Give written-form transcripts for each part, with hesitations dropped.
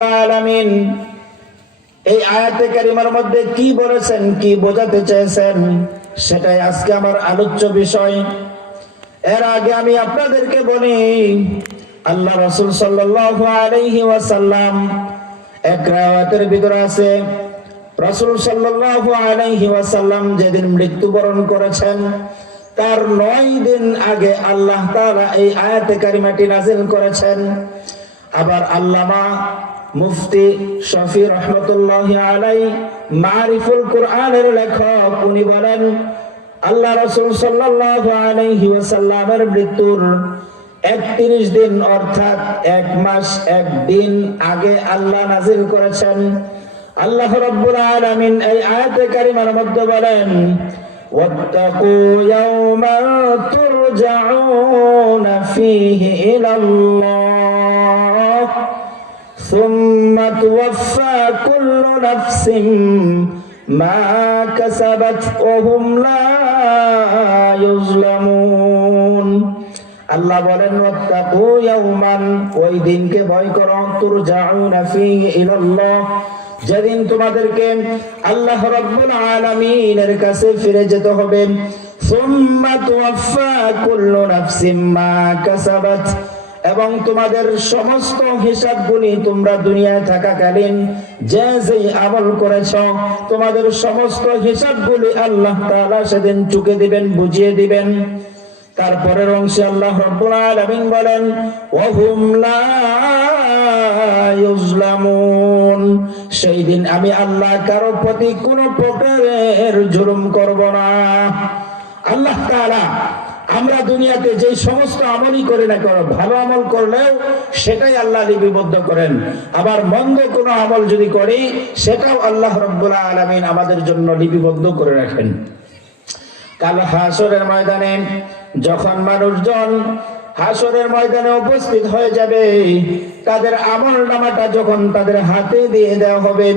আলামিন এই আয়াতে কারিমার মধ্যে কি বলেছেন, কি বোঝাতে চেয়েছেন, সেটাই আজকে আমার আলোচ্য বিষয়। এর আগে আমি আপনাদেরকে বলি, আল্লাহ রাসূল সাল্লাল্লাহু আলাইহি ওয়াসাল্লাম এক রাওয়াতের ভিতরে আছে, রাসূল সাল্লাল্লাহু আলাইহি ওয়াসাল্লাম যেদিন মৃত্যুবরণ করেছেন তার 9 দিন আগে আল্লাহ তাআলা এই আয়াতে কারিমাটি নাযিল করেছেন। আবার আল্লামা মুফতি শফি রহমতুল্লাহি আলাইহি মারিফুল কোরআনের লেখক, উনি বলেন আল্লাহ রাসূল সাল্লাল্লাহু আলাইহি ওয়াসাল্লামের মৃত্যুর 31 দিন অর্থাৎ 1 মাস 1 দিন আগে আল্লাহ নাযিল করেছেন। আল্লাহ রাব্বুল আলামিন এই আয়াতে কারিমার মধ্যে বলেন, ওয়াত্তাকু ইয়াওমান তুরজাউনা ফীহি ইলাল্লাহ সুম্মা তুওয়াফফা কুল্লু নাফসিন মা কাসাবাত ওয়া হুম লা ইউজলামুন। আল্লাহ বলেন, ওয়াত্তাকু ইয়াওমান, ওই দিনকে ভয় করো, তুরজাউনা ফীহি ইলাল্লাহ, যেদিন তোমাদেরকে আল্লাহ রাব্বুল আলামিনের কাছে ফিরে যেতে হবে। সুম্মা তুওয়াফফা কুল্লু নাফসিন মা কাসাবাত, এবং তোমাদের সমস্ত হিসাবগুলি তোমরা দুনিয়ায় থাকাকালীন যে যেই আমল করেছো তোমাদের সমস্ত হিসাবগুলি আল্লাহ তাআলা সেদিন চুকে দিবেন, বুঝিয়ে দিবেন। তারপরের অংশে আল্লাহ রাব্বুল আলামিন বলেন, ওয়া হুম লা ইউজলামুন, সেই দিন আমি আল্লাহ কারো প্রতি কোনো প্রকারের জুলুম করব না। আল্লাহ তাআলা আমরা দুনিয়াতে যে সমস্ত আমলই করি না কেন, ভালো আমল করলেও সেটাই আল্লাহ লিপিবদ্ধ করেন, আবার মন্দ কোনো আমল যদি করি সেটাও আল্লাহ রাব্বুল আলামিন আমাদের জন্য লিপিবদ্ধ করে রাখেন। কাল হাসরের ময়দানে যখন মানুষজন হাসরের ময়দানে উপস্থিত হয়ে যাবে, তাদের আমলনামাটা যখন তাদের হাতে দিয়ে দেওয়া হবে,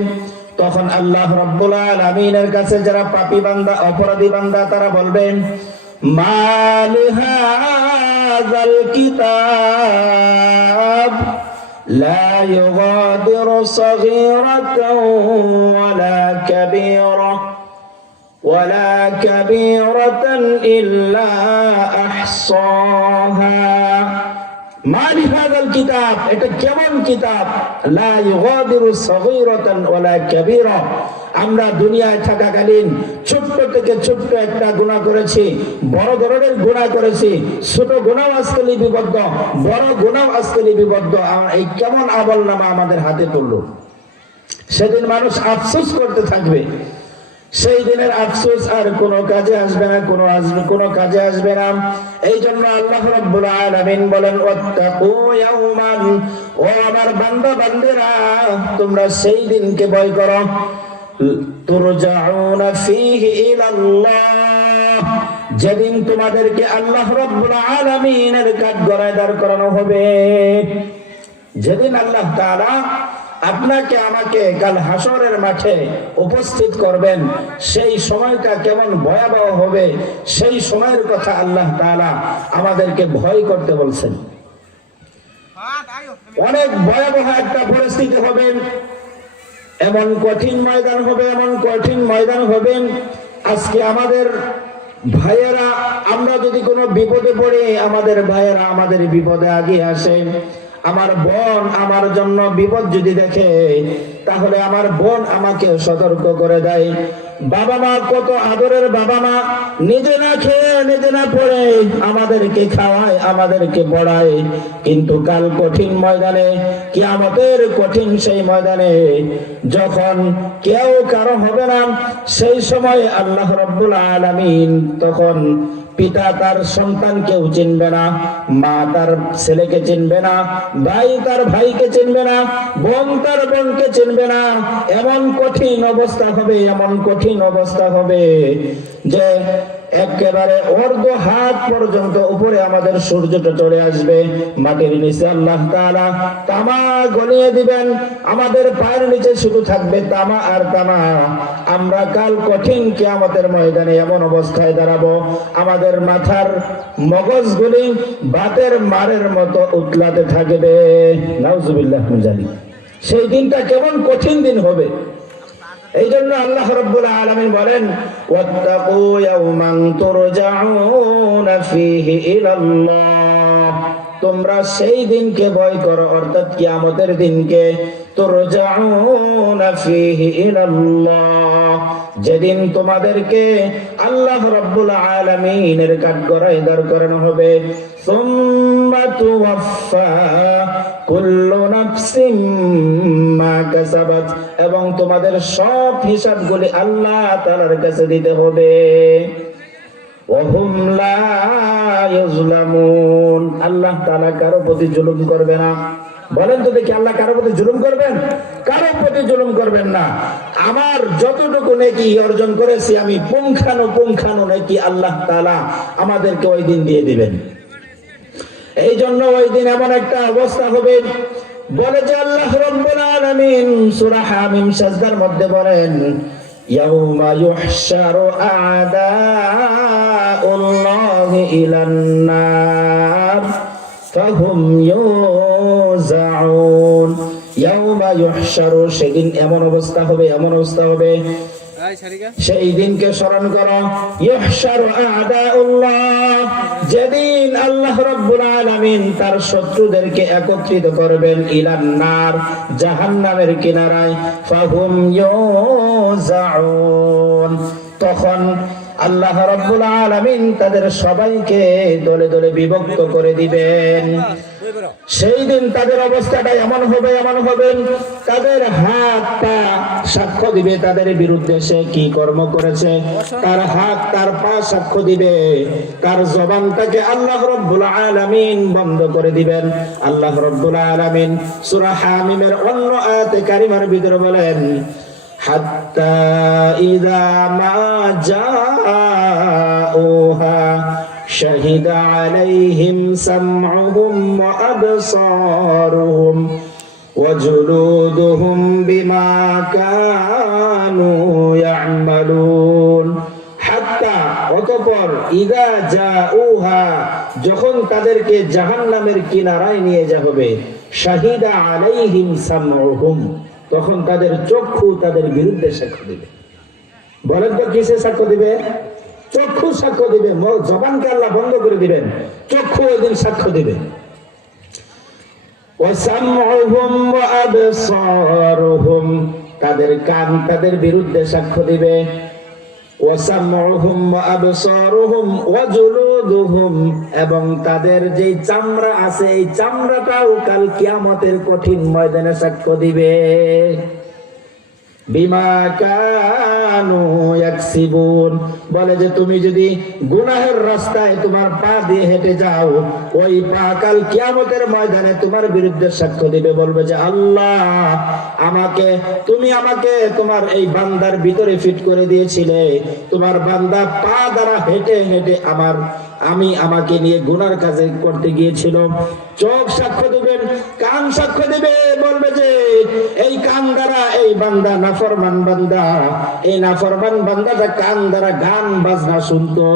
তখন আল্লাহ রাব্বুল আলামিনের কাছে যারা পাপী বান্দা, অপরাধী বান্দা, তারা বলবেন, মা লিহাযাল কিতাব লা ইউগাদিরু সাগীরাতান ওয়ালা কাবীরা ولا كبيرة إلا أحصاها ما لهذا الكتاب, এটা কেমন কিতাব, লা ইউগাদিরু সাগীরাতান ওয়ালা কাবীরা, আমরা দুনিয়ায় থাকাকালীন ছোট্ট থেকে ছোট্ট একটা গুনাহ করেছি, বড় ধরনের গুনাহ করেছি, ছোট গুনাহ আজকে লিপিবদ্ধ, বড় গুনাহ আজকে লিপিবদ্ধ, এই কেমন আমলনামা আমাদের হাতে পড়লো। সেদিন মানুষ আফসোস করতে থাকবে, সেই দিনের আফসোস আর কোনো কাজে আসবে না, কোনো কাজে আসবে না। এই জন্য আল্লাহ রাব্বুল আলামিন বলেন, ওয়াত্তাকু ইয়াওমান, ও আমার বান্দা বান্দিরা, তোমরা সেই দিনকে ভয় করো, তুরজাউনা ফীহি ইলাল্লাহ, যেদিন তোমাদেরকে আল্লাহ রাব্বুল আলামিনের কাঠগড়ায় দাঁড় করানো হবে। যেদিন আল্লাহ তাআলা আপনাকে আমাকে কাল হাসরের মাঠে উপস্থিত করবেন, সেই সময়টা কেমন ভয়াবহ হবে, সেই সময়ের কথা আল্লাহ তাআলা আমাদেরকে ভয় করতে বলছেন। অনেক ভয়াবহ একটা পরিস্থিতি হবে, এমন কঠিন ময়দান হবে, এমন কঠিন ময়দান হবে। আজকে আমাদের ভাইয়েরা, আমরা যদি কোনো বিপদে পড়ি, আমাদের ভাইয়েরা আমাদের বিপদে আগিয়ে আসে। আমার বোন আমার জন্য বিপদ যদি দেখে, তাহলে আমার বোন আমাকে সতর্ক করে দেয়। বাবা মা, কত আদরের বাবা মা, নিজে না খেয়ে নিজে না পড়ে আমাদেরকে খাওয়ায়, আমাদেরকে পড়ায়, কিন্তু কাল কঠিন ময়দানে, কিয়ামতের কঠিন সেই ময়দানে যখন কেউ কারো হবে না, সেই সময় আল্লাহ রাব্বুল আলামিন তখন পিতা তার সন্তানকেও চিনবে না, মা তার ছেলেকে চিনবে না, ভাই তার ভাইকে চিনবে না, বোন তার বোনকে চিনবে না। এমন কঠিন অবস্থা হবে, এমন কঠিন অবস্থা হবে যে একেবারে অর্ধ হাত পর্যন্ত উপরে আমাদের সূর্যটা চলে আসবে, মাটির নিচে আল্লাহ তাআলা তামা গলিয়ে দিবেন, আমাদের পায়ের নিচে শুধু থাকবে তামা আর তামা। আমরা কাল কঠিন কিয়ামতের ময়দানে এমন অবস্থায় দাঁড়াবো, আমাদের মাথার মগজগুলি বাতের মারের মতো উতলাতে থাকবে। নাউজুবিল্লাহ মিন যালিক। সেই দিনটা কেমন কঠিন দিন হবে। এই জন্য আল্লাহ রাব্বুল আলামিন বলেন, ওয়াত্তাকু ইয়াওমান তুরজাউনা ফীহি ইলাল্লাহ, তোমরা সেই দিনকে ভয় করো, অর্থাৎ কিয়ামতের দিনকে, তুরজাউনা ফীহি ইলাল্লাহ, যেদিন তোমাদেরকে আল্লাহ রাব্বুল আলামিনের কাঠগড়ায় দাঁড় করানো হবে। সুম্মা তুওয়াফফা কুল্লু নাফসিম মা কাসাবাত, এবং তোমাদের সব হিসাবগুলি আল্লাহ তাআলার কাছে দিতে হবে। ওয়াহুম লা ইউজলামুন, আল্লাহ তাআলা কারো প্রতি জুলুম করবে না। বলেন তো দেখি, আল্লাহ কারো প্রতি জুলুম করবেন? কারো প্রতি জুলুম করবেন না। আমার যতটুকু নেকি অর্জন করেছি আমি পুঙ্খানু নেকি আল্লাহ তাআলা আমাদেরকে ওই দিন দিয়ে দিবেন। এই জন্য ওই দিন এমন একটা অবস্থা হবে, বলে যে আল্লাহ রাব্বুল আলামিন সূরা হামিম সাজদার মধ্যে বলেন, ইয়াউমা ইউহশারু আ'দাউল্লাহি ইলান নার ফাহুম ইউজাউন। ইয়াউমা ইউহশারু, সেদিন এমন অবস্থা হবে, সেই দিনকে স্মরণ করো। ইউহশারু আ'দাউল্লাহ, যেদিন আল্লাহ রাব্বুল আলামিন তার শত্রুদেরকে একত্রিত করবেন, ইলান নার, জাহান্নামের কিনারায়, ফাহুম ইউজাউন, তখন আল্লাহ রাব্বুল আলামিন তাদের সবাইকে দলে দলে বিভক্ত করে দিবেন। সেই দিন তাদের অবস্থাটা এমন হবে, তাদের হাত পা সাক্ষ্য দিবে তাদের বিরুদ্ধে সে কি কর্ম করেছে। তার হাত তার পা সাক্ষ্য দিবে, তার জবানটাকে আল্লাহ রাব্বুল আলামিন বন্ধ করে দিবেন। আল্লাহ রাব্বুল আলামিন সূরা হামিমের অন্য আয়াতে কারিমার ভিতরে বলেন, হাত্তা ইযা মা জাউহা শাহিদা আলাইহিম সামউহুম ওয়া আবসারুহুম ওয়া জুলুদুহুম বিমা কানু ইয়ামালুন। হাত্তা, অতঃপর, ইযা জাউহা, যখন তাদেরকে জাহান্নামের কিনারায় নিয়ে যাওয়া হবে, শাহিদা আলাইহিম সামউহুম, তখন তাদের চক্ষু তাদের বিরুদ্ধে সাক্ষ্য দিবে। বলেন তো কিসে সাক্ষ্য দিবে? চক্ষু সাক্ষ্য দিবে। জবানকে আল্লাহ বন্ধ করে দিবেন, চক্ষু ওই দিন সাক্ষ্য দিবে। ওয়াসামউহুম ওয়া আবসারুহুম, তাদের কান তাদের বিরুদ্ধে সাক্ষ্য দিবে। ওয়াসামউহুম ওয়া আবসারুহুম ওয়া জুলুদুহুম, এবং তাদের যে চামড়া আছে এই চামড়াটাও কাল কিয়ামতের কঠিন ময়দানে সাক্ষ্য দিবে। বিমা কানু ইয়াকসিবুন, বলে যে তুমি যদি গুনাহের রাস্তায় তোমার পা দিয়ে হেঁটে যাও, ওই পা কাল কিয়ামতের ময়দানে তোমার বিরুদ্ধে সাক্ষ্য দিবে, বলবে যে আল্লাহ তুমি আমাকে তোমার এই বান্দার ভিতরে ফিট করে দিয়েছিলে, তোমার বান্দা পা দ্বারা হেঁটে হেঁটে আমাকে নিয়ে গুনার কাজে করতে গিয়েছিল। চোখ সাক্ষ্য দিবেন, কান সাক্ষ্য দিবে, বলবে যে এই কান দ্বারা এই বান্দা নাফরমান বান্দা, এই নাফরমান বান্দাটা কান দ্বারা গান বাজনা শুনতো,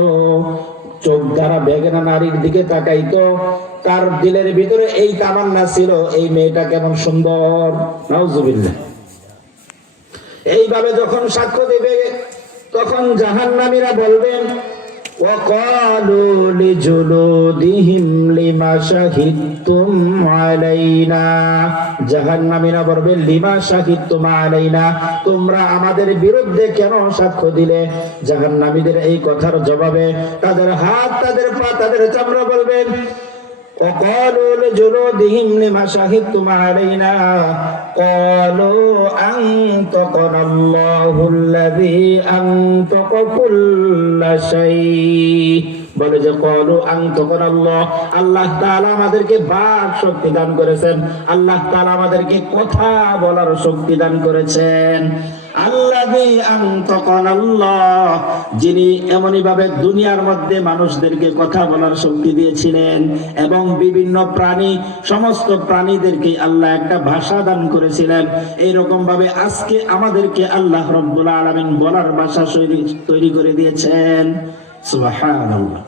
চোখ দ্বারা বেগানা নারীর দিকে তাকাইতো, তার দিলের ভিতরে এই তামান্না ছিল এই মেয়েটা কেমন সুন্দর। নাউজুবিল্লাহ। এইভাবে যখন সাক্ষ্য দেবে তখন জাহান্নামীরা বলবেন, وقالوا لجلودهم لما شهدتم علينا, জাহান্নামীরা বলবে লিমা শাহিদতুম আলাইনা, তোমরা আমাদের বিরুদ্ধে কেন সাক্ষ্য দিলে? জাহান্নামীদের এই কথার জবাবে তাদের হাত তাদের পা তাদের চামড়া বলবেন, وقالوا لجلودهم لما شهدتم علينا قالوا أنطقنا الله الذي أنطق كل شيء, বলে যে ক্বালু আনতাকানা আল্লাহ, আল্লাহ তাআলা আমাদেরকে বাক শক্তি দান করেছেন, আল্লাহ তাআলা আমাদেরকে কথা বলার শক্তি দান করেছেন। আল্লাযী আনতাকানা আল্লাহ, যিনি এমনই ভাবে দুনিয়ার মধ্যে মানুষদেরকে কথা বলার শক্তি দিয়েছিলেন এবং বিভিন্ন প্রাণী, সমস্ত প্রাণীদেরকে আল্লাহ একটা ভাষা দান করেছিলেন, এইরকম ভাবে আজকে আমাদেরকে আল্লাহ রাব্বুল আলামিন বলার ভাষা তৈরি করে দিয়েছেন। সুবহানাল্লাহ।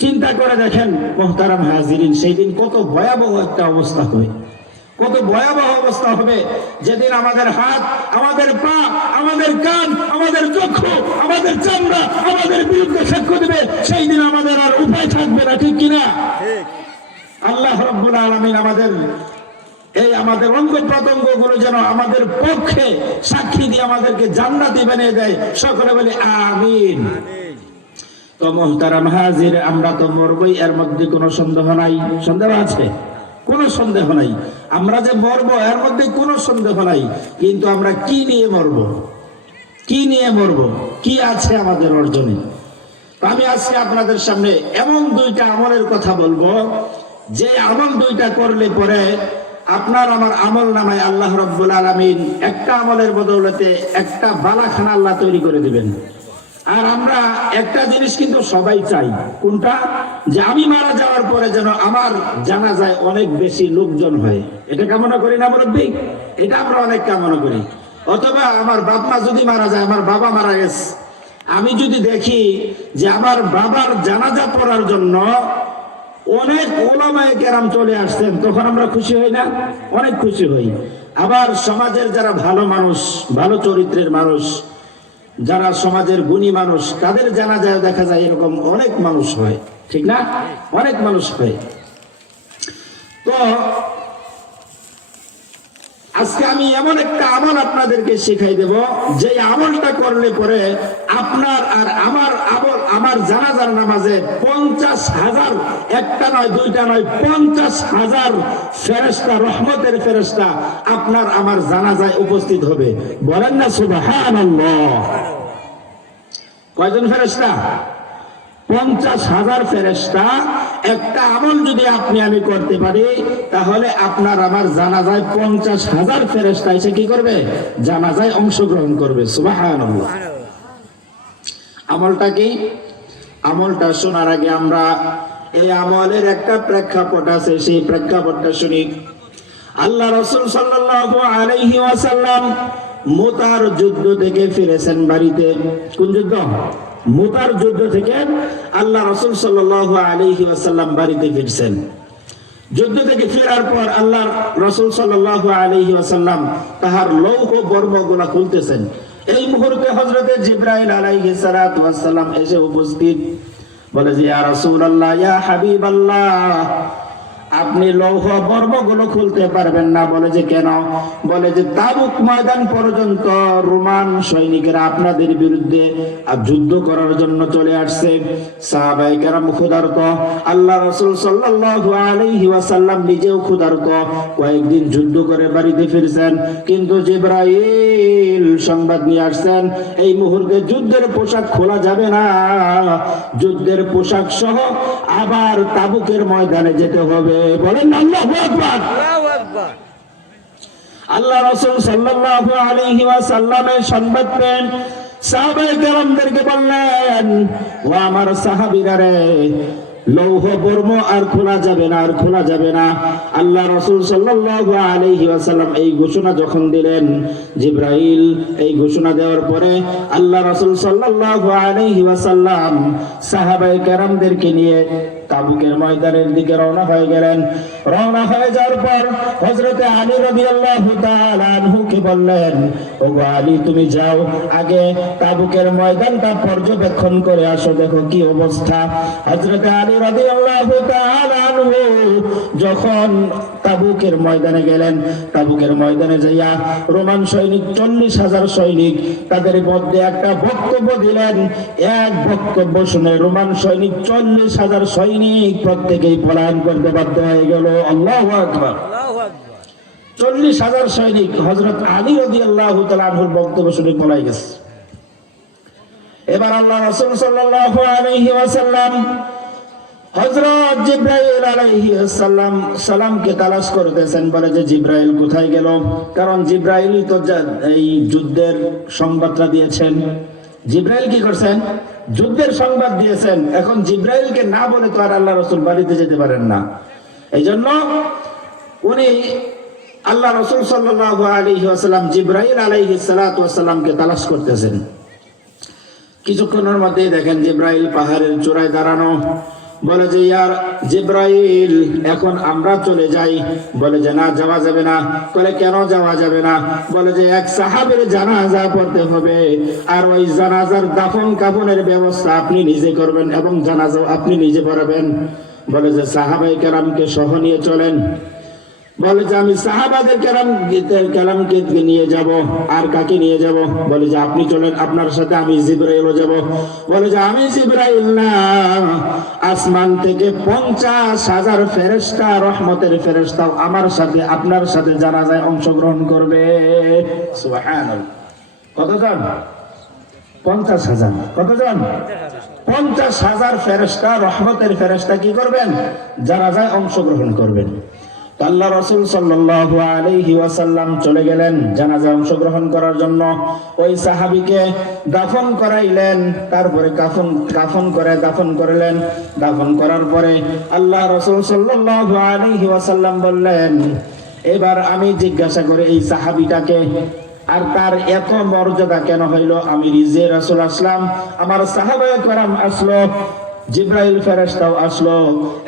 চিন্তা করে দেখেন মুহতারাম হাজিরিন, সেই দিন কত ভয়াবহ একটা অবস্থা হবে। কত ভয়াবহ অবস্থা হবে যেদিন আমাদের হাত, আমাদের পা, আমাদের কান, আমাদের চক্ষু, আমাদের চামড়া আমাদের বিরুদ্ধে সাক্ষ্য দেবে। সেই দিন আমাদের আর উপায় থাকবে না, ঠিক কিনা? আল্লাহ রাব্বুল আলামিন আমাদের অঙ্গ প্রত্যঙ্গ গুলো যেন আমাদের পক্ষে সাক্ষী দিয়ে আমাদেরকে জান্নাতি বানিয়ে দেয়। সকলে বলি আমিন। তো মুহতারাম হাজির, আমরা তো মরবই, এর মধ্যে কোনো সন্দেহ নাই। সন্দেহ আছে? কোনো সন্দেহ নাই। আমরা যে মরবো এর মধ্যে কোনো সন্দেহ নাই। কিন্তু আমরা কি নিয়ে মরবো? কি নিয়ে মরবো? কি আছে আমাদের অর্জনে? আমি আজকে আপনাদের সামনে এমন দুইটা আমলের কথা বলবো, যে আমল দুইটা করলে পরে আপনার আমার আমল নামায় আল্লাহ রাব্বুল আলামিন একটা আমলের বদৌলতে একটা বালাখানা আল্লাহ তৈরি করে দিবেন। আর আমরা একটা জিনিস কিন্তু সবাই চাই, কোনটা? যে আমি মারা যাওয়ার পরে যেন আমার জানাজায় অনেক বেশি লোকজন হয়। এটা কামনা করি না মুরব্বি? এটা আমরা অনেক কামনা করি। অথবা আমার বাপ মা যদি মারা যায়, আমার বাবা মারা গেছে, আমি যদি দেখি যে আমার বাবার জানাজা পড়ার জন্য অনেক ওলামায়ে কেরাম চলে আসছেন, তখন আমরা খুশি হই না? অনেক খুশি হই। আবার সমাজের যারা ভালো মানুষ, ভালো চরিত্রের মানুষ, যারা সমাজের গুণী মানুষ, তাদের জানাজায় দেখা যায় এরকম অনেক মানুষ হয়, ঠিক না? অনেক মানুষ হয়। তো আজকে আমি এমন একটা আমল আপনাদেরকে শিখাই দেব, যে আমলটা করলে পরে আপনার আর আমার জানাজার নামাজে 50,000, একটা নয়, দুইটা নয়, 50,000 ফেরেশতা, রহমতের ফেরেশতা আপনার আমার জানাজায় উপস্থিত হবে। বলেন না সুবহানাল্লাহ? কয়জন ফেরেশতা? 50,000 ফেরেশতা। একটা আমল যদি আপনি আমি করতে পারি, তাহলে আপনার আমার জানাজায় 50,000 ফেরেশতা এসে কি করবে? জানাজায় অংশগ্রহণ করবে। সুবহানাল্লাহ। আমলটা কি? আমলটা শোনার আগে আমরা এই আমলের একটা প্রেক্ষাপট আছে, সেই প্রেক্ষাপটটা শুনি। আল্লাহ রাসূল সাল্লাল্লাহু আলাইহি ওয়াসাল্লাম মুতার যুদ্ধ থেকে ফিরেছেন বাড়িতে। কোন যুদ্ধ? মুতার যুদ্ধ থেকে আল্লাহ রাসূল সাল্লাল্লাহু আলাইহি ওয়াসাল্লাম বাড়িতে ফিরছেন। যুদ্ধ থেকে ফেরার পর আল্লাহ রাসূল সাল্লাল্লাহু আলাইহি ওয়াসাল্লাম তাহার লৌহ বর্মগুলা খুলতেছেন। এই মুহূর্তে হযরতে জিবরাইল আলাইহিস সালাতু ওয়াস সালাম এসে উপস্থিত। বলে যে ইয়া রাসূলুল্লাহ, ইয়া হাবিবাল্লাহ, আপনি লৌহ বর্মগুলো খুলতে পারবেন না। বলে যে কেন? বলে যে তাবুক ময়দান পর্যন্ত রোমান সৈনিকেরা আপনাদের বিরুদ্ধে যুদ্ধ করার জন্য চলে আসছে। সাহাবায়ে কেরাম ক্ষুধার্ত, আল্লাহ রাসূল সাল্লাল্লাহু আলাইহি ওয়াসাল্লাম নিজেও ক্ষুধার্ত, কয়েকদিন যুদ্ধ করে বাড়িতে ফিরছেন। কিন্তু জিবরাইল সংবাদ নিয়ে আসছেন, এই মুহূর্তে যুদ্ধের পোশাক খোলা যাবে না, যুদ্ধের পোশাক সহ আবার তাবুকের ময়দানে যেতে হবে। বলেন আল্লাহু আকবার। আল্লাহ রাসূল সাল্লাল্লাহু আলাইহি ওয়াসাল্লামের সংবাদ পেয়ে সাহাবায়ে কেরামদেরকে বললেন, ও আমার সাহাবীরা রে, লৌহ বর্ম আর খোলা যাবে না, আর খোলা যাবে না। আল্লাহ রাসূল সাল্লাল্লাহু আলাইহি ওয়াসাল্লাম এই ঘোষণা যখন দিলেন, জিবরাইল এই ঘোষণা দেওয়ার পরে আল্লাহ রাসূল সাল্লাল্লাহু আলাইহি ওয়াসাল্লাম সাহাবায়ে কেরামদেরকে নিয়ে তাবুকের ময়দানের দিকে রওনা হয়ে গেলেন। রওনা হয়ে যাওয়ার পর হযরতে আলী রাদিয়াল্লাহু তাআলা আনহুকে বললেন, ওগো আলী, তুমি যাও, আগে তাবুকের ময়দানটা পর্যবেক্ষণ করে আসো, দেখো কি অবস্থা। হযরতে আলী রাদিয়াল্লাহু তাআলা আনহু যখন তাবুকের ময়দানে গেলেন, তাবুকের ময়দানে যাইয়া রোমান সৈনিক 40,000 সৈনিক, তাদের মধ্যে একটা বক্তব্য দিলেন। এক বক্তব্য শুনে রোমান সৈনিক 40,000 সৈনিক প্রত্যেকেই পলায়ন করতে বাধ্য হয়ে গেল। আল্লাহু আকবার। 40,000 সৈনিক হযরত আলী রাদিয়াল্লাহু তাআলা আনহুর বক্তব্য শুনে পলাই গেছে। এবার আল্লাহ রাসূল সাল্লাল্লাহু আলাইহি ওয়াসাল্লাম হযরত জিবরাইল আলাইহিস সালামকে তালাশ করতেছেন। বলে যে জিবরাইল কোথায় গেল? কারণ জিবরাইলই তো এই যুদ্ধের সংবাদটা দিয়েছেন। জিবরাইল কি করছেন? যুদ্ধের সংবাদ দিয়েছেন। এখন জিবরাইলকে না বলে তো আর আল্লাহ রাসূল বাড়িতে যেতে পারেন না। এই জন্য উনি আল্লাহ রাসূল সাল্লাল্লাহু আলাইহি ওয়াসাল্লাম জিবরাইল আলাইহিস সালাতু ওয়াস সালামকে তালাশ করতেছেন। কিছুক্ষণের মধ্যেই দেখেন জিবরাইল পাহাড়ের চূড়ায় দাঁড়ানো। বলে যে ইয়া জিবরাইল এখন আমরা চলে যাই। বলে যে না, যাওয়া যাবে না। বলে কেন যাওয়া যাবে না? বলে যে এক সাহাবীর জানাজা পড়তে হবে, আর ওই জানাজার দাফন কাফনের ব্যবস্থা আপনি নিজে করবেন এবং জানাজাও আপনি নিজে পড়াবেন। বলে যে সাহাবায়ে কেরামকে সহ নিয়ে চলেন। বলে যে আমি সাহাবাদের কেরামকে নিয়ে যাব। আর কাকে নিয়ে যাব? বলে যে আপনি চলেন, আপনার সাথে আমি জিবরাইলও যাব। বলে যে আমি জিবরাইল না, আসমান থেকে 50,000 ফেরেশতা, রহমতের ফেরেশতাও আমার সাথে আপনার সাথে জানাজায় অংশগ্রহণ করবে। সুবহানাল্লাহ। কতজন? 50,000। কতজন? 50,000 ফেরেশতা, রহমতের ফেরেশতা কি করবেন? জানাজায় অংশগ্রহণ করবেন। আল্লাহ রাসূল সাল্লাল্লাহু আলাইহি ওয়াসাল্লাম চলে গেলেন জানাজায় অংশগ্রহণ করার জন্য। ওই সাহাবীকে দাফন করাইলেন, তারপরে কাফন করে দাফন করলেন। দাফন করার পরে আল্লাহ রাসূল সাল্লাল্লাহু আলাইহি ওয়াসাল্লাম বললেন, এবার আমি জিজ্ঞাসা করে এই সাহাবীটাকে, আর তার এত মর্যাদা কেন হইল? আমি রিজে রাসূল আসলাম, আমার সাহাবায়ে কেরাম আসলো, জিবরাইল ফেরেশতাও আসলো,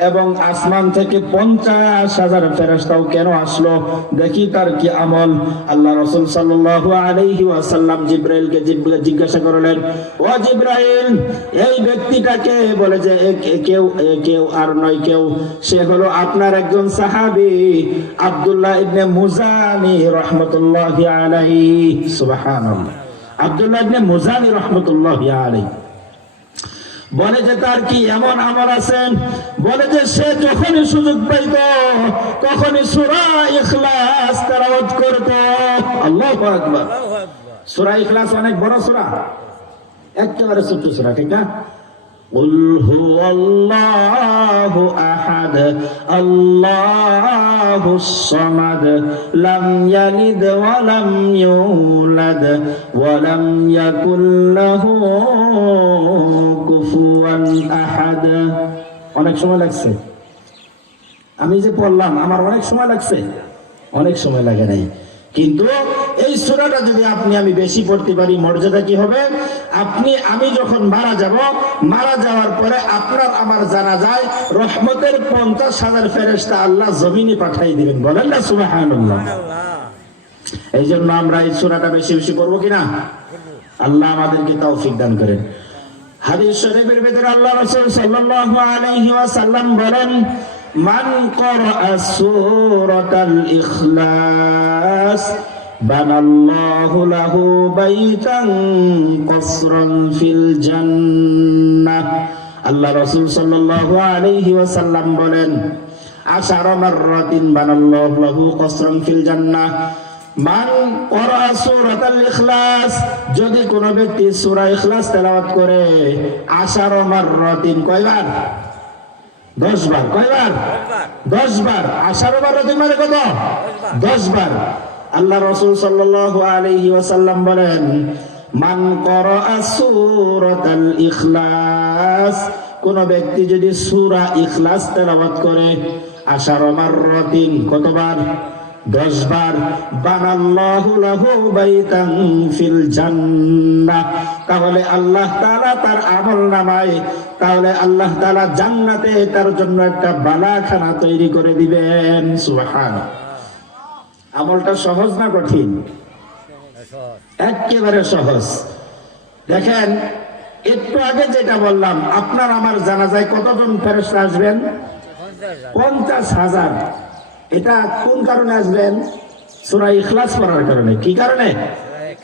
এবং আসমান থেকে 50,000 ফেরেশতাও কেন আসলো? দেখি তার কি আমল। আল্লাহ রাসূল সাল্লাল্লাহু আলাইহি ওয়াসাল্লাম জিবরাইলকে জিজ্ঞাসা করলেন, ও জিবরাইল, এই ব্যক্তিটাকে? বলে যে কেউ আর নয়, সে হলো আপনার একজন সাহাবী আব্দুল্লাহ ইবনে মুজানি রাহমাতুল্লাহি আলাইহি। সুবহানাল্লাহ। আব্দুল্লাহ ইবনে মুজানি রাহমাতুল্লাহি আলাইহি। বলে যে তার কি এমন আমল আছেন? বলে যে সে যখনই সুযোগ পাইত তখনই সূরা ইখলাস তেলাওয়াত করত। আল্লাহু আকবার। সূরা ইখলাস অনেক বড় সূরা, একেবারে ছোট সূরা, ঠিক না? কুল হুয়াল্লাহু আহাদ আল্লাহুস সামাদ লাম ইয়ালিদ ওয়া লাম ইউলাদ ওয়া লাম ইয়াকুল লাহু কুফুয়ান আহাদ। অনেক সময় লাগছে, আমি যে পড়লাম আমার অনেক সময় লাগছে, অনেক সময় লাগে নাই। কিন্তু এই সূরাটা যদি আমি বেশি পড়তে পারি, মর্যাদা কি হবে? আমি যখন মারা যাওয়ার পরে আপনার আমার জানাজায় রহমতের 50,000 ফেরেশতা আল্লাহ জমিনে পাঠিয়ে দিবেন। বলেন না সুবহানাল্লাহ। এই জন্য আমরা এই সূরাটা বেশি বেশি পড়বো কিনা? আল্লাহ আমাদেরকে তৌফিক দান করেন। হাদিস শরীফের ভিতরে আল্লাহ রাসূল সাল্লাল্লাহু আলাইহি ওয়াসাল্লাম বলেন, মান ক্বারা সূরাতাল ইখলাস বানাল্লাহু লাহু বাইতান কসরান ফিল জান্নাহ। আল্লাহ রাসূল সাল্লাল্লাহু আলাইহি ওয়াসাল্লাম বলেন, আশারা মাররাতিন বানাল্লাহু লাহু কসরান ফিল জান্নাহ। মান ক্বারা সূরাতাল ইখলাস, যদি কোন ব্যক্তি সূরা ইখলাস তেলাওয়াত করে, আশারা মাররাতিন, কয়বার? 10 বার। কয়বার? 10 বার। আশারা মাররাতিন মানে কত? 10 বার। আল্লাহ রাসূল সাল্লাল্লাহু আলাইহি ওয়াসাল্লাম বলেন, মান ক্বারা সূরাতাল ইখলাস, কোন ব্যক্তি যদি সূরা ইখলাস তেলাওয়াত করে, আশারা মাররাতিন, কতবার? 10 বার। বানাল্লাহু লাহু বাইতান ফিল জান্নাহ, তাহলে আল্লাহ তাআলা তার আমলনামায়, তাহলে আল্লাহ তাআলা জান্নাতে তার জন্য একটা বালাখানা তৈরি করে দিবেন। সুবহানাল্লাহ। আমলটা সহজ না কঠিন? একেবারে সহজ। দেখেন, একটু আগে যেটা বললাম, আপনার আমার জানাজায় কতজন ফেরেশতা আসবেন? 50,000। এটা কোন কারণে আসবেন? সূরা ইখলাস পড়ার কারণে। কি কারণে?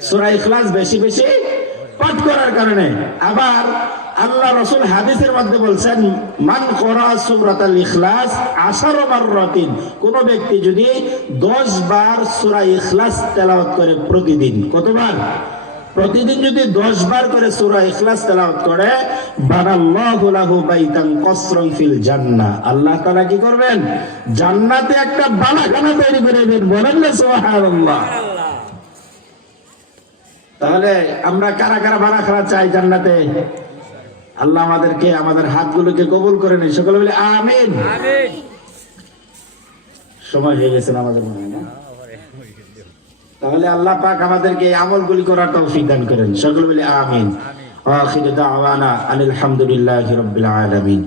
সূরা ইখলাস বেশি বেশি পাঠ করার কারণে। আবার আল্লাহ রাসূল হাদিসের মধ্যে বলছেন, মান ক্বারা সূরাতাল ইখলাস আশারা মাররাতিন, কোন ব্যক্তি যদি 10 বার সূরা ইখলাস তেলাওয়াত করে প্রতিদিন, কতবার? প্রতিদিন যদি 10 বার করে সূরা ইখলাস তেলাওয়াত করে, বানাল্লাহু লাহু বাইতান কসরান ফিল জান্নাহ, আল্লাহ তাআলা কি করবেন? জান্নাতে একটা বালাখানা তৈরি করে দেবেন। বলেন না সুবহানাল্লাহ। তাহলে আমরা কারা কারা বালাখানা চাই জান্নাতে? আল্লাহ আমাদেরকে, আমাদের হাতগুলোকে কবুল করে নেন। সকলে বলে আমিন। আমিন। সময় হয়ে গেছে আমাদের মনে হয় না? তাহলে আল্লাহ পাক আমাদেরকে এই আমলগুলি করার তৌফিক দান করেন। সকলে বলে আমিন। আখির দাওয়ানা আলহামদুলিল্লাহি রাব্বিল আলামিন।